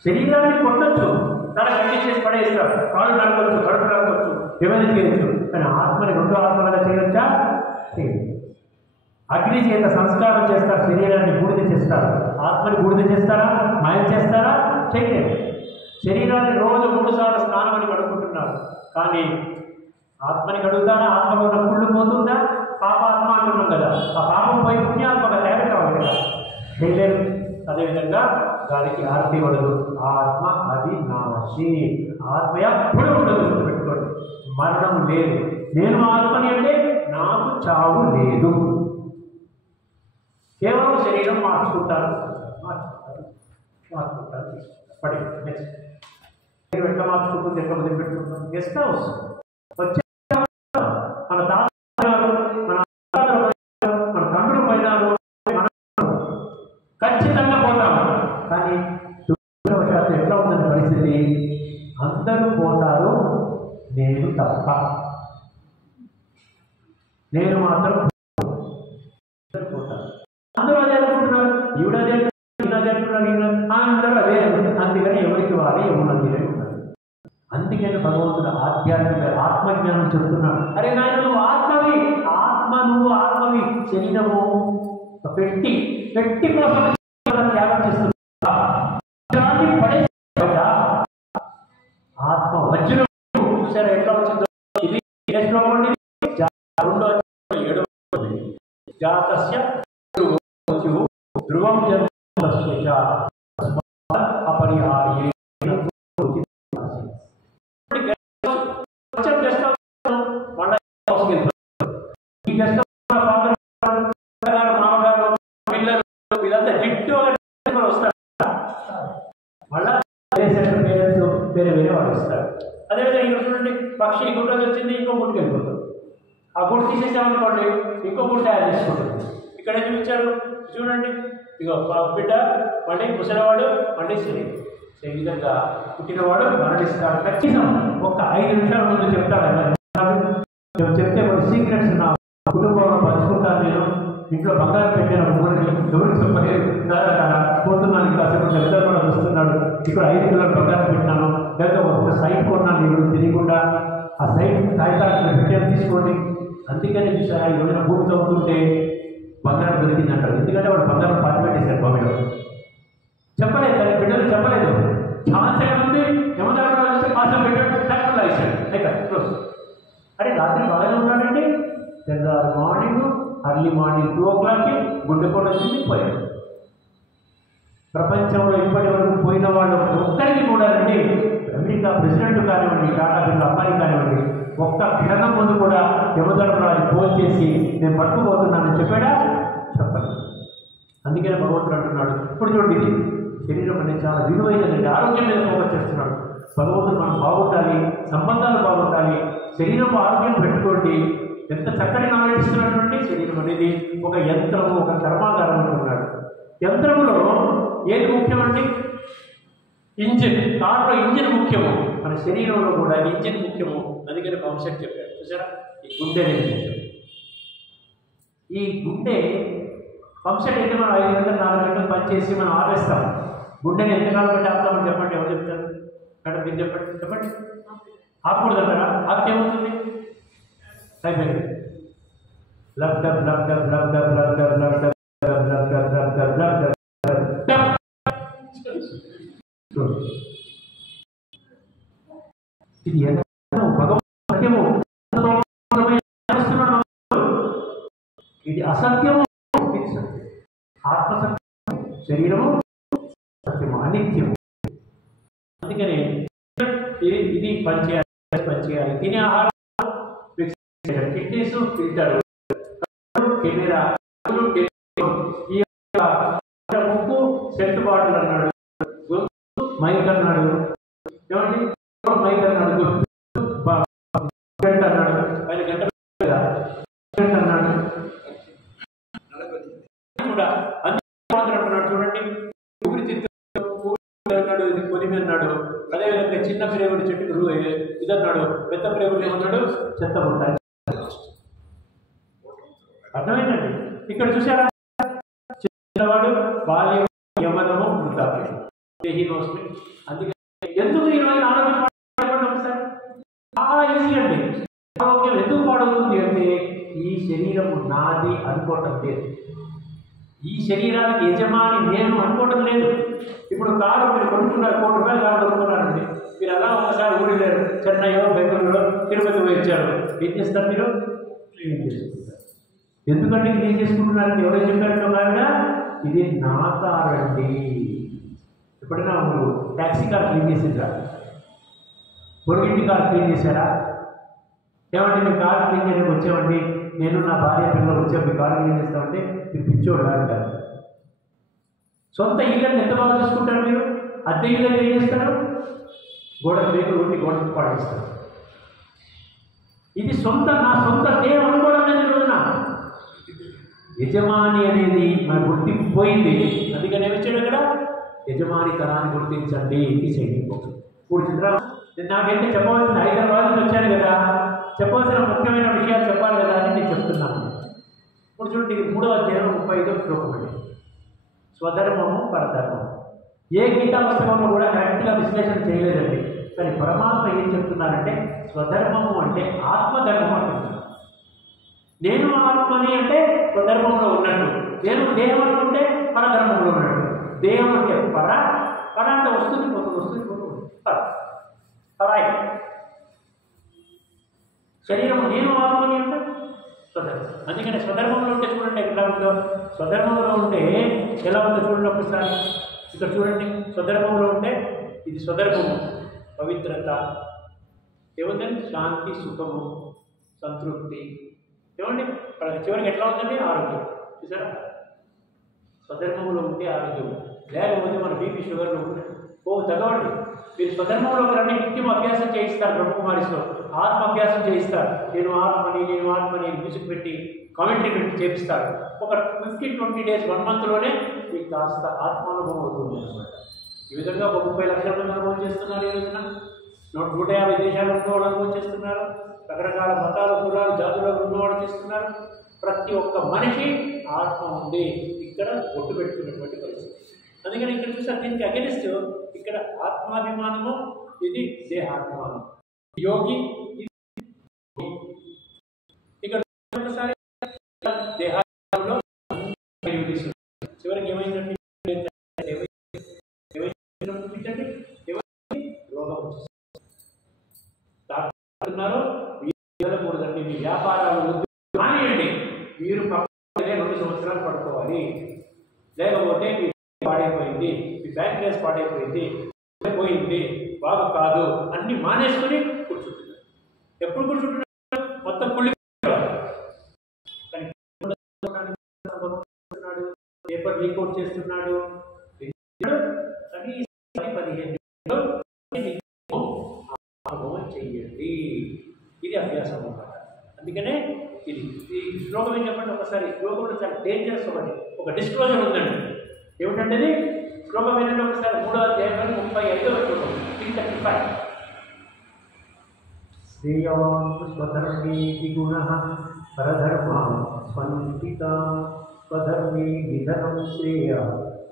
శరీరాన్ని కొట్టచ్చు, తల ఖండించేసి పడేస్తారు, కాళ్ళు నడవచ్చు, కడుపు నడవచ్చు, ఏమైనా చేయొచ్చు. కానీ ఆత్మని 2 ఆత్మలుగా చేయొచ్చా? అగ్ని చేత సంస్కారం చేస్తారు, శరీరాన్ని బూడిద చేస్తారు. ఆత్మని బూడిద చేస్తారా? మాయం చేస్తారా? చేయలేదు. శరీరాన్ని రోజు 3 సార్లు స్నానం అని కడుక్కుంటున్నారు, కానీ ఆత్మని కడుగుతారా? ఆత్మలో ఉన్న కుళ్ళు పోతుందా? పాపాత్మ అంటున్నాం కదా, ఆ పాపం పోయి పుణ్యాత్మక తయారు కావాలి కదా, చేయలేదు. అదేవిధంగా గాలికి ఆర్తి పడదు. ఆత్మ అవినాశి, ఆత్మ ఎప్పుడు ఉండదు. గుర్తుపెట్టుకోండి, మరణం లేదు. నేను ఆత్మని అంటే నాకు చావు లేదు. కేవలం శరీరం మార్చుకుంటారు. పడి నెక్స్ట్ ఎట్లా మార్చుకుంటుంది, ఎట్లా వదిలి పెట్టుకుంటాం? గెస్ట్ హౌస్ వచ్చే మన తాత, మన తండ్రులు పోయినారు, ఖచ్చితంగా పోతాము. కానీ దురదృష్టవశాత్తు ఎట్లా ఉందని పరిస్థితి? అందరూ పోతారు, నేను తప్ప. నేను మాత్రం పోతాను. అందరూ అదే అనుకుంటున్నారు, ఈవిడదే అంటున్నారు, అందరూ అదే. అందుకని ఎవరికి వారే ఎవరు ఉన్నారు. అందుకని భగవంతుడు ఆధ్యాత్మిక ఆత్మజ్ఞానం చెప్తున్నాడు. అరే నాయన, నువ్వు ఆత్మవి, నువ్వు ఆత్మవి. శరీరము పెట్టి కోసం త్యాగం చేస్తున్నా. ఆత్మ వజ్రం చూసారా ఎట్లా వచ్చిందో? ఇది జాతస్య ధ్రువం అపరిహార్య. మామగారు, పిల్లలు, వీళ్ళంతా జిట్టు వస్తారు. మళ్ళా పేరెంట్స్ వేరే వాళ్ళు వస్తారు. అదేవిధంగా ఇక్కడ చూడండి, పక్షి గుట్టకి వచ్చింది, ఇంకో గుట్టుకు వెళ్ళిపోతుంది. ఆ గుట్టు తీసేసామనుకోండి, ఇంకో గుట్టు తయారు చేసుకుంటుంది. ఇక్కడ ఏం చూపించారు చూడండి, ఇగో బిడ్డ, మళ్ళీ ముసలివాడు, మళ్ళీ శరీరం. ఈ విధంగా పుట్టినవాడు మరణిస్తాడు. ఖచ్చితం ఒక 5 నిమిషాల ముందు చెప్తాడు. చెప్తే కొన్ని సీక్రెట్స్ నా కుటుంబంలో పంచుకుంటాను. నేను ఇంట్లో బంగారం పెట్టాను, ఎవరికి చెప్పలేదు, పోతున్నాను, ఇంకా అసలు పెద్దలు కూడా వస్తున్నాడు, ఇక్కడ 5 కిలోలు బంగారం పెట్టినాను, లేకపోతే ఒక సైట్ కొన్నాను, ఇప్పుడు తినకుండా ఆ సైడ్ కాగితాలు పెట్టారు తీసుకోండి. అందుకనే చూసారా ఈ రోజున భూమి తవ్వుతుంటే బంగారం దొరికింది అంటారు. ఎందుకంటే వాడు బంగారం పాతి పెట్టేశారు భూమిలో. చెప్పలేదు కానీ బిడ్డలు చెప్పలేదు. ఛాన్స్ ఎక్కడుంది, యమధర్మరాజు వస్తే కాసం పెట్టాడు, టక్కులా ఇచ్చాడు క్లోజ్. అరే రాత్రి బాగానే ఉన్నాడండి, తెల్లారు మార్నింగ్ అర్లీ మార్నింగ్ 2 o'clockకి గుండెపోటు వచ్చింది, పోయాడు. ప్రపంచంలో ఇప్పటి వరకు పోయిన వాళ్ళు ఒక్కరికి కూడా అండి, అమెరికా ప్రెసిడెంట్ కానివ్వండి, టాటా బిర్లా అంబానీ కానివ్వండి, ఒక్క క్షణం ముందు కూడా యమధర్మరాజు ఫోన్ చేసి నేను పట్టుకుపోతున్నానని చెప్పాడా? చెప్పలేదు. అందుకనే భగవంతుడు అంటున్నాడు. ఇప్పుడు చూడండి, ఇది శరీరం అనేది చాలా విలువైనదండి. ఆరోగ్యం మీద ఫోకస్ చేస్తున్నాడు భగవంతుడు. మనం బాగుండాలి, సంబంధాలు బాగుండాలి, శరీరం ఆరోగ్యం పెట్టుకోండి. ఎంత చక్కటి నాలెడ్జ్ ఇస్తున్నటువంటి శరీరం అనేది ఒక యంత్రము, ఒక కర్మాగారం అంటున్నాడు. యంత్రములో ఏది ముఖ్యమండి? ఇంజిన్. కార్లో ఇంజిన్ ముఖ్యము, మన శరీరంలో కూడా ఇంజిన్ ముఖ్యము. అందుకని కాన్సెప్ట్ చెప్పాడు చూసారా, ఈ గుండె అనేది ముఖ్యం. ఈ గుండె పంప్సెట్ అయితే మనం 5 గంటలు 4 గంటలు పనిచేసి మనం ఆపేస్తాం. గుండెని ఎంతకాలం బట్టి ఆపుతామని చెప్పండి, ఎవరు చెప్తారు? మేడం మీరు చెప్పండి. ఆపకూడదు అంటారా? ఆపితే ఏమవుతుంది? అయిపోయింది. Lub dub lub dub lub dub lub dub lub dub lub dub lub dub dub lub dub. ఇది భగవద్గీతము, ఇది అసత్యము, ఇది సత్యం. ఆత్మసత్యం, శరీరము సత్యము, అనిత్యము. అందుకని ఇది పనిచేయాలి. తినే ఆహారం కిడ్నీస్ ఫిల్టర్, కెమెరా, ఈ ముక్కు సెంట్ బాటిల్ అన్నాడు, మైక్ అన్నాడు, ఏమండి మైక్ అన్నాడు, గంట అన్నాడు, 5 గంటలు అన్నాడు కూడా అంటున్నాడు. చూడండి, అన్నాడు, ఇది కొలిమి అన్నాడు. అదేవిధంగా చిన్న ప్రేగుడు చెట్టు ఇదన్నాడు, పెద్ద ప్రేగుడు ఏమన్నాడు, చెత్త ఉంటాయి. అర్థమైందండి? ఇక్కడ చూసారా, చిన్నవాడు బాల్యం, యవ్వనము, వృద్ధాప్యం. అందుకే ఎందుకు ఈరోజు ఆరోగ్యం పాడవడం సార్ చాలా ఈజీ అండి. ఆరోగ్యం ఎందుకు పాడవుతుంది అంటే ఈ శరీరము నాది అనుకోవటం లేదు, ఈ శరీరానికి యజమాని నేను అనుకోవటం లేదు. ఇప్పుడు కారు మీరు కొనుక్కున్నారు, ₹1 కోటి కారు కొనుక్కున్నారండి. మీరు అలా ఒకసారి ఊరిలేరు, చెన్నైయో బెంగళూరులో తిరుపతి పోయి వచ్చారు. ఏం చేస్తారు? మీరు క్లీన్ చేసుకుంటారు. ఎందుకంటే క్లీన్ చేసుకుంటున్నారంటే ఎవరో చెప్పారంటే కారణంగా ఇది నా కారు అండి. ఎప్పుడైనా మీరు ట్యాక్సీ కార్ క్లీన్ చేసిండ్రా? పొరుగింటి కార్ క్లీన్ చేశారా? ఏమంటే మీ కార్ క్లీన్ చేయడానికి వచ్చామండి, నేను నా భార్య పిల్లలు వచ్చాము, మీ కార్ క్లీన్ చేస్తామంటే మీరు పిచ్చోడు అంటారు. సొంత ఇళ్ళని ఎంత బాగా చూసుకుంటారు మీరు? అద్దె ఇళ్ళని ఏం చేస్తారు? గోడ పేరు ఉండి గోడకు పాటిస్తారు. ఇది నా సొంత దేహం అనుకోవడం లేదు. రోజున యజమాని అనేది మన గుర్తింపు పోయింది. అందుకని ఏమిచ్చాడు ఇక్కడ? యజమాని తనాన్ని గుర్తించండి. ఇప్పుడు చిత్రాలు నాకేంటే చెప్పవలసిన, హైదరాబాద్ నుంచి వచ్చాను కదా, చెప్పవలసిన ముఖ్యమైన విషయాలు చెప్పాలి కదా అని నేను చెప్తున్నాను. ఇప్పుడు చూడండి, 3వ అధ్యాయం 35వ శ్లోకం అండి. స్వధర్మము, పరధర్మము. ఏ గీతా పుస్తకంలో కూడా కరెక్ట్గా విశ్లేషణ చేయలేదండి. కానీ పరమాత్మ ఏం చెప్తున్నారంటే స్వధర్మము అంటే ఆత్మధర్మం అంటున్నారు. నేను ఆత్మని అంటే స్వధర్మంలో ఉన్నట్టు, నేను దేహం అనుకుంటే పరధర్మంలో ఉన్నట్టు. దేహం అంటే పర అంటే వస్తుంది పోతుంది పరాయి. శరీరం నేను ఆత్మని అంటే స్వధర్మం. అందుకని స్వధర్మంలో ఉంటే చూడండి ఎట్లా ఉందో. స్వధర్మంలో ఉంటే ఎలా ఉందో చూడండి ఒకసారి. ఇక్కడ చూడండి, స్వధర్మంలో ఉంటే ఇది స్వధర్మము, పవిత్రత, ఏముందండి, శాంతి, సుఖము, సంతృప్తి. ఏమండి చివరికి ఎట్లా ఉందండి? ఆరోగ్యం. చూసారా? స్వధర్మంలో ఉంటే ఆరోగ్యం, లేకపోతే మన బీపీ షుగర్లో ఉంటే తగ్గవండి. మీరు స్వధర్మంలో రండి, నిత్యం అభ్యాసం చేయిస్తారు. బ్రహ్మకుమారిస్లో ఆత్మ అభ్యాసం చేయిస్తారు. నేను ఆత్మని మ్యూజిక్ పెట్టి కామెంటరీ పెట్టి చేపిస్తారు. ఒక 15-20 డేస్ 1 మంత్లోనే మీకు కాస్త ఆత్మానుభవం అవుతుంది అనమాట. ఈ విధంగా ఒక 30 లక్షల మంది అనుభవం చేస్తున్నారు. ఈ రోజున 150 దేశాలు ఉన్నవాళ్ళు అనుభవం చేస్తున్నారు. రకరకాల మతాలు, కులాలు, జాతులలో ఉన్నవాళ్ళు చేస్తున్నారు. ప్రతి ఒక్క మనిషి ఆత్మ ఉంది ఇక్కడ ఒట్టు పెట్టుకున్నటువంటి పరిస్థితి. అందుకని ఇక్కడ చూసారు, దీనికి అగెనిస్ట్ ఇక్కడ ఆత్మాభిమానము, ఇది దేహాభిమానం. యోగి వ్యాపారాలు మానేయండి. మీరు పక్కనే 2 సంవత్సరాలు పడుకోవాలి. లేకపోతే మీ పాడైపోయింది, మీ బ్యాంక్లెస్ పాడైపోయింది, పోయింది, బాగు కాదు అన్ని మానేసుకొని కూర్చుంటున్నారు. ఎప్పుడు కూర్చుంటున్నారు? మొత్తం కుళ్ళి పేపర్ లీకౌట్ చేస్తున్నాడు. కనీసం 15 అనుభవం చెయ్యండి. ఇది అభ్యాసం అన్నమాట. అందుకనే ఇది ఈ శ్లోకం ఏం చెప్పండి ఒకసారి. శ్లోకంలో చాలా డేంజరస్ ఒక డిస్క్లోజర్ ఉందండి. ఏమిటంటే ఇది శ్లోకం ఏంటంటే ఒకసారి 3వ అధ్యాయం 35వ శ్లోకం 335. శ్రేయవాన్ స్వధర్మేతి గుణః పరధర్మః స్వంతిత స్వధర్మే నిధనం శ్రేయ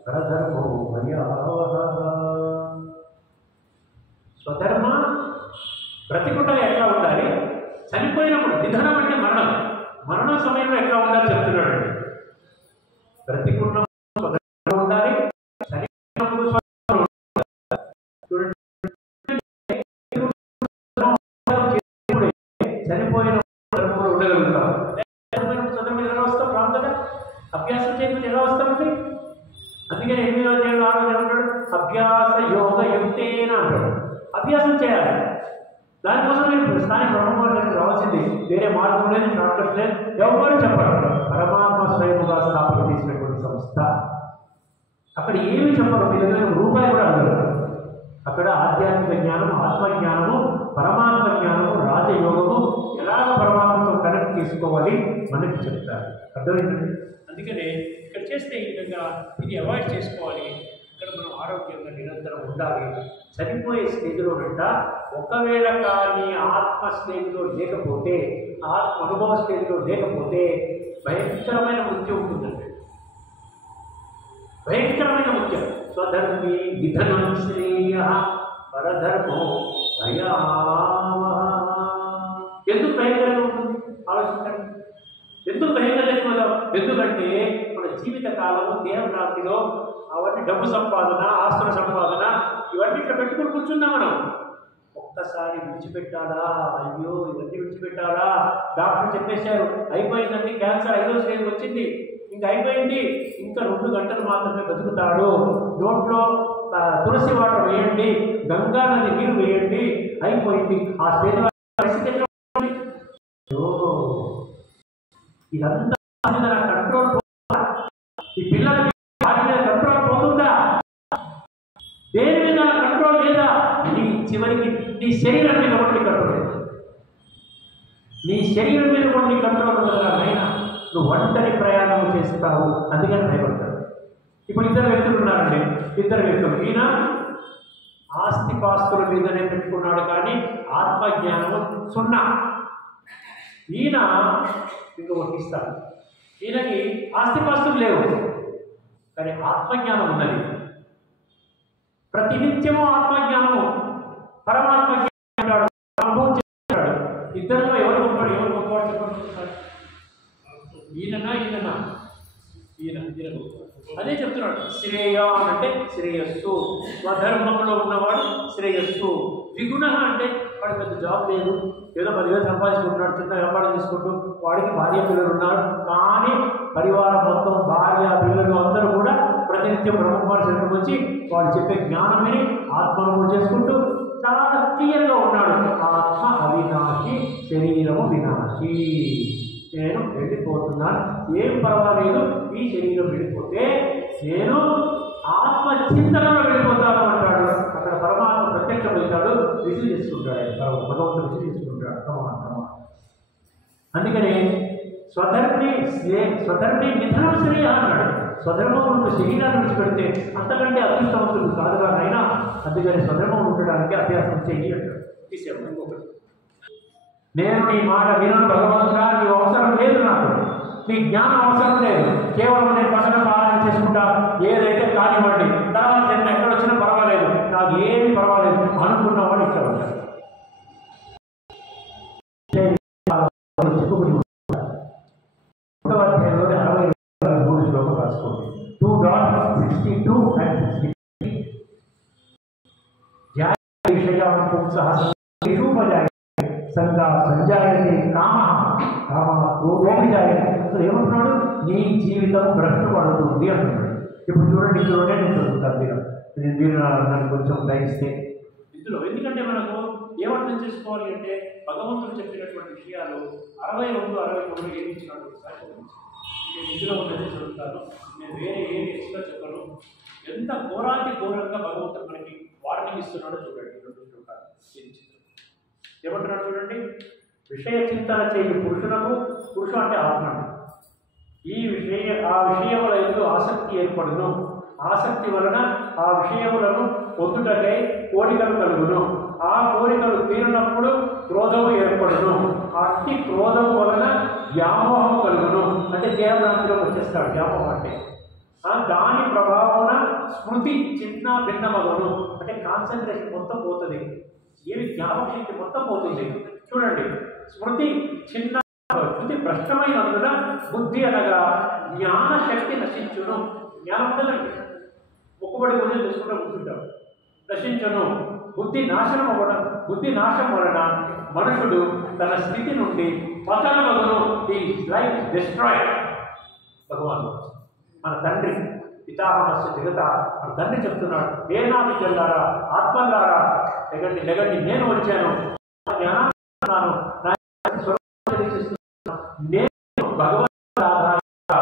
పరధర్మో భయావహః. స్వధర్మ బ్రతికుండగా ఎట్లా ఉండాలి, చనిపోయినప్పుడు నిధనం అంటే మరణం, మరణ సమయంలో ఎట్లా ఉండాలి చెప్తున్నాడు. బ్రతికున్నప్పుడు స్వధర్మం ఉండాలి, చనిపోయినప్పుడు స్వధర్మం ఉండాలి. చనిపోయినప్పుడు ధర్మంలో ఉండగలుగుతాం. స్వధర్మం ఎలా వస్తాం? ప్రాంతంగా అభ్యాసం చేయకపోతే ఎలా వస్తామండి? అందుకని 8వ అధ్యాయంలో 6వ అధ్యాయం అంటాడు అభ్యాస యోగ యుక్తేన అంటాడు. అభ్యాసం చేయాలి. దానికోసం నేను స్థానిక బ్రహ్మవర్గానికి రావాల్సింది. వేరే మార్గం లేదు, షార్ట్కట్ లేదు, ఎవరు చెప్పరు. పరమాత్మ స్వయంగా స్థాపన చేసినటువంటి సంస్థ. అక్కడ ఏమి చెప్పరు, మీ దగ్గర రూపాయి కూడా అడగరు. అక్కడ ఆధ్యాత్మిక జ్ఞానం, ఆత్మజ్ఞానము, పరమాత్మ జ్ఞానము, రాజయోగము ఎలాగ పరమాత్మతో కనెక్ట్ చేసుకోవాలి మనకి చెప్తారు. అర్థమైందండి? అందుకనే ఇక్కడ చేస్తే ఈ విధంగా ఇది అవాయిడ్ చేసుకోవాలి. ఇక్కడ మనం ఆరోగ్యంగా నిరంతరం ఉండాలి. చనిపోయే స్టేజ్లోనంట ఒకవేళ కానీ ఆత్మ స్టేజ్లో లేకపోతే, ఆత్మ అనుభవ స్టేజ్లో లేకపోతే భయంకరమైన మృత్యు ఉంటుందండి. భయంకరమైన మృత్యు. స్వధర్మే నిధనం శ్రేయ పరధర్మో భయావహః. ఎందుకు భయంకరంగా ఉంటుంది ఆలోచించండి. ఎందుకు భయంకరంగా చెప్పుకోదాం? ఎందుకంటే మన జీవిత కాలము దేహభ్రాంతిలో అవన్నీ డబ్బు సంపాదన, ఆస్తుల సంపాదన ఇవన్నీ ఇట్లా పెట్టుకుని కూర్చున్నాం మనం. ఒక్కసారి విడిచిపెట్టాలా? అయ్యో ఇవన్నీ విడిచిపెట్టాలా? డాక్టర్ చెప్పేశారు అయిపోయిందండి, క్యాన్సర్ 5వ స్టేజ్ వచ్చింది, ఇంకా అయిపోయింది, ఇంకా 2 గంటలు మాత్రమే బతుకుతాడు, నోట్లో తులసి వాటర్ వేయండి, గంగా నది నీరు వేయండి, అయిపోయింది. ఆ స్టేజ్ పరిస్థితి ఎట్లా ఉంటుంది? ఇదంతా కంట్రోల్, ఈ పిల్లలకి వాటి మీద కంట్రోల్ పోతుందా? దేని మీద కంట్రోల్ లేదా? నీ చివరికి నీ శరీరం మీద కూడా కంట్రోల్ లేదు. నీ శరీరం మీద కూడా నీ కంట్రోల్ ఉండదురా నాయన. నువ్వు ఒంటరి ప్రయాణం చేస్తావు, అందుకని భయపడతావు. ఇప్పుడు 2 వ్యక్తులు ఉన్నారండి. 2 వ్యక్తులు. ఈయన ఆస్తిపాస్తుల మీదనే పెట్టుకున్నాడు కానీ ఆత్మజ్ఞానము 0. ఈయన ఇంకా వర్తిస్తాడు. ఈయనకి ఆస్తిపాస్తులు లేవు కానీ ఆత్మజ్ఞానం ఉన్నది. ప్రతినిత్యము ఆత్మజ్ఞానము, పరమాత్మ జ్ఞానం అనుభవం చేస్తాడు. 2లో ఎవరు గొప్పవాడు? ఎవరు గొప్పవాడు చెప్పండి. ఈయననా ఈయననా? ఈయన గొప్పవాడు. అదే చెప్తున్నాడు. శ్రేయ అంటే శ్రేయస్సు, స్వధర్మంలో ఉన్నవాడు శ్రేయస్సు. విగుణ అంటే వాడు పెద్ద జాబ్ లేదు, ఏదో 10,000 సంపాదించుకుంటున్నాడు, చిన్న వ్యాపారం చేసుకుంటూ, వాడికి భార్య పిల్లలు ఉన్నారు, కానీ పరివారం మొత్తం భార్య పిల్లలు అందరూ కూడా ప్రతినిత్యం బ్రహ్మకుమారి సెంటర్కి వచ్చి వాడు చెప్పే జ్ఞానం విని ఆత్మనుభవం చేసుకుంటూ చాలా క్లియర్గా ఉన్నాడు. ఆత్మ అవినాశి, శరీరము వినాశి. నేను వెళ్ళిపోతున్నాను, ఏం పర్వాలేదు, ఈ శరీరం వెళ్ళిపోతే నేను ఆత్మ చింతనలో వెళ్ళిపోతాను అంటాడు. అక్కడ పరమాత్మ ప్రత్యక్షమవుతాడు, రిసీవ్ చేసుకుంటాడు. భగవంతుడు రిసీవ్ చేసుకుంటాడు. అందుకని స్వధర్మే నిధనం శ్రేయ అన్నాడు. స్వధర్మం ఉన్న శరీరాన్ని విడిచిపెడితే అంతకంటే అదృష్టవంతుడు కాదుగా నాయన. అందుకని స్వధర్మం ఉండడానికి అభ్యాసం చెయ్యి అంటాడు. తీసాము ఇంకొకటి. నేను నీ మాట వినను భగవంతుడా, నీ అవసరం లేదు, నాకు నీ జ్ఞానం అవసరం లేదు, కేవలం నేను పక్కన పాలన చేసుకుంటా, ఏదైతే కానివ్వండి, తర్వాత నేను ఎక్కడ వచ్చినా పర్వాలేదు, నాకు ఏమి పర్వాలేదు అనుకున్నవాడు ఇక్కడ ఉంటాడు. రాసుకోండి. 2.62 and 63. సంజాయతే కామ కామ క్రోధోభిజాయతే. అసలు ఏమంటున్నాడు? నీ జీవితం భ్రష్టు పడుతుంది అంటున్నాడు. ఇప్పుడు చూడండి, ఇందులోనే నేను చదువుతాను. మీరు నన్ను కొంచెం గ్రహిస్తే ఇందులో, ఎందుకంటే మనకు ఏమర్థం చేసుకోవాలి అంటే భగవంతుడు చెప్పినటువంటి విషయాలు 62, 63 ఏమి ఇచ్చినాడు ఒకసారి నేను ఇందులో ఉన్నది చదువుతాను. నేను వేరే ఏమి ఎక్స్ట్రా చెప్పను. ఎంత ఘోరాతి ఘోరంగా భగవంతుడు మనకి వార్నింగ్ ఇస్తున్నాడో చూడండి. 2 శ్లోకాలు ఏమంటున్నాడు చూడండి. విషయ చింతన చేయి పురుషులకు, పురుషుడు అంటే ఆత్మ, ఆ విషయముల యందు ఆసక్తి ఏర్పడును. ఆసక్తి వలన ఆ విషయములను పొందుటకై కోరికలు కలుగును. ఆ కోరికలు తీరినప్పుడు క్రోధము ఏర్పడును. అట్టి క్రోధము వలన వ్యామోహం కలుగును. అంటే దేహభ్రాంతిలోకి వచ్చేస్తాడు వ్యామోహం అంటే. దాని ప్రభావమున స్మృతి చిన్న భిన్నమగును. అంటే కాన్సన్ట్రేషన్ మొత్తం పోతుంది, ఏమి జ్ఞాపక శక్తి మొత్తం పోతుంది. చూడండి, స్మృతి భ్రష్టమైనందున బుద్ధి అనగా జ్ఞాన శక్తి నశించును. జ్ఞానం ఉంటుందండి, మొక్కుబడి పూజలు చేసుకుంటూ కూర్చుంటాం, నశించును. బుద్ధి నాశనం వలన మనుషుడు తన స్థితి నుండి పతనమగును. ఈ లైఫ్ డిస్ట్రాయిడ్. భగవాన్ మన తండ్రి పితామహస్య జగత మన తండ్రి చెప్తున్నాడు, ఏ నా బిడ్డలారా, ఆత్మలారా, లెగండి లెగండి, నేను వచ్చాను, జ్ఞానాన్ని నేను భగవంతుడి ఆధారంగా